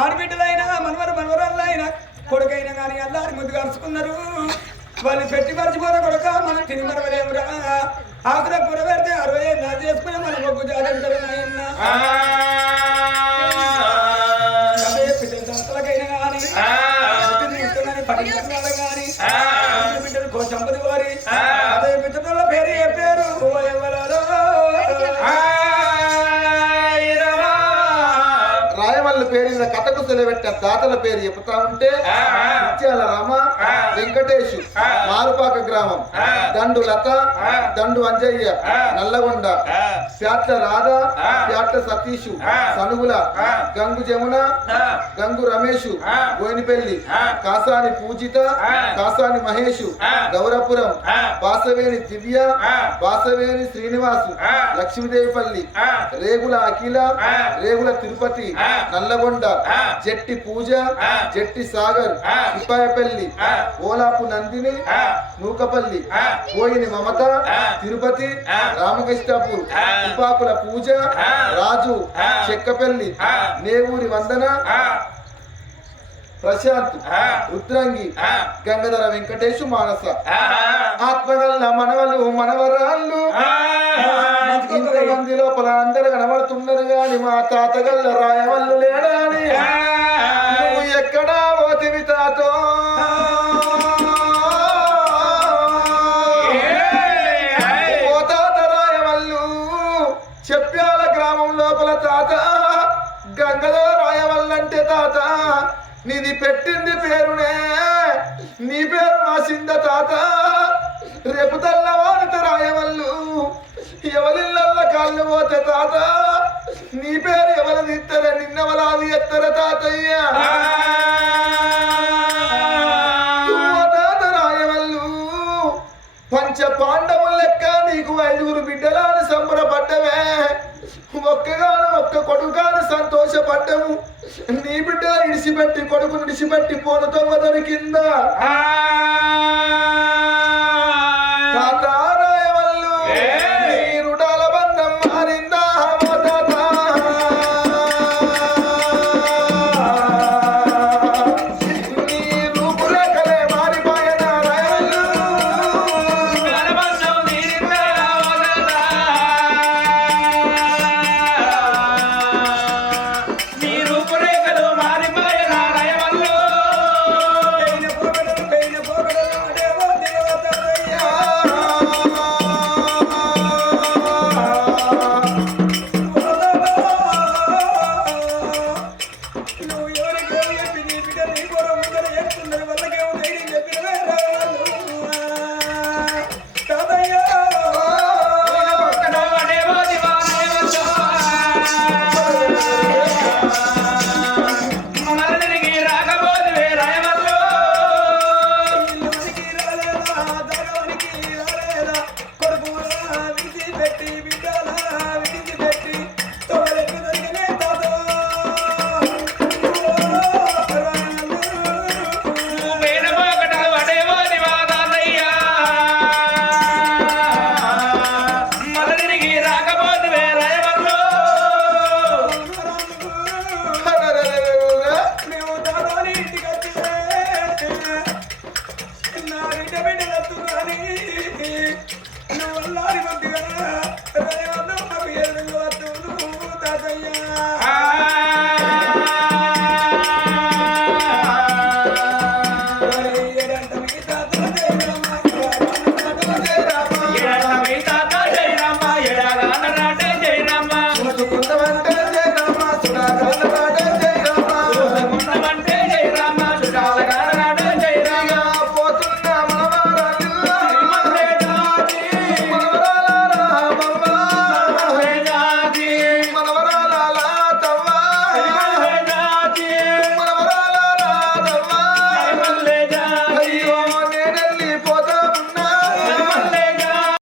ఆడబిడ్డలైనా మనవరాళ్ళైనా కొడుకైనా కానీ అల్లారి ముద్దు కలుసుకున్నారు. వాళ్ళు పెట్టి మర్చిపోయిన కొడుక మనం తిని మరవలేమురా. ఆకుల కూర పెడితే 60 ఏళ్ళు చేసుకుని మనం ఒగ్గు జాగ్రత్తలు పిల్లలకైనా కానీ పట్టిన కానీ బిడ్డలు కోచంపది వారి అదే బిడ్డల పేరు ఏ పేరు ఎవరో పేరు కథకు సెలవెట్టిన తాతల పేరు చెప్తా ఉంటే ముత్యాల రామ, వెంకటేశు, మారుపాక గ్రామం, దండు లత, దండు అంజయ్య, నల్లగొండ, ప్యాట్ల రాధ, ప్యాట్ల సతీషు, సనుగుల, గంగు జమున, గంగు రమేషు, బోయినపల్లి, కాసాని పూజిత, కాసాని మహేషు, గౌరపురం, బాసవేని దివ్య, బాసవేని శ్రీనివాసు, లక్ష్మీదేవిపల్లి, రేగుల అఖిల, రేగుల తిరుపతి, నల్లగొండ, జట్టి పూజ, జట్టి సాగర్, సిపాయపల్లి, ఓలాపు నందిని, నూకపల్లి, పోయిని మమత, తిరుపతి, రామకృష్ణాపూర్, ఉపాకుల పూజ, రాజు, చెక్కపల్లి, నేవూరి వందన, ప్రశాంత్, రుద్రంగి, గంగధర వెంకటేశు, మానస. ఆత్మగల్ల మనవలు మనవరాళ్ళు ఇంతమంది లోపల అందరు కనబడుతున్నారు గాని మా తాతగల్ల రాయవల్లు లేడా అని నువ్వు ఎక్కడా పోతివి తాతో. ఓ తాత రాయవల్లు చెప్పాల గ్రామం లోపల తాత గంగధర రాయవల్లంటే తాత నీది పెట్టింది పేరునే నీ పేరు మాసింద తాత. రేపు తెల్లవారిత రాయవల్లు ఎవరిళ్ళల్లో కాళ్ళు పోతే తాత నీ పేరు ఎవరిది ఇస్తార నిన్నవలాది ఎత్తర తాతయ్య. తాత రాయవల్లు పంచ పాండవుల లెక్క నీకు 5 బిడ్డలాని సంబరపడ్డవే. ఒక్క కొడుకాని సంతోషపడ్డము. నీ బిడ్డ ఇడిసిపెట్టి కొడుకుని ఇడిసిపెట్టి పోనతో దొరికిందా తాత.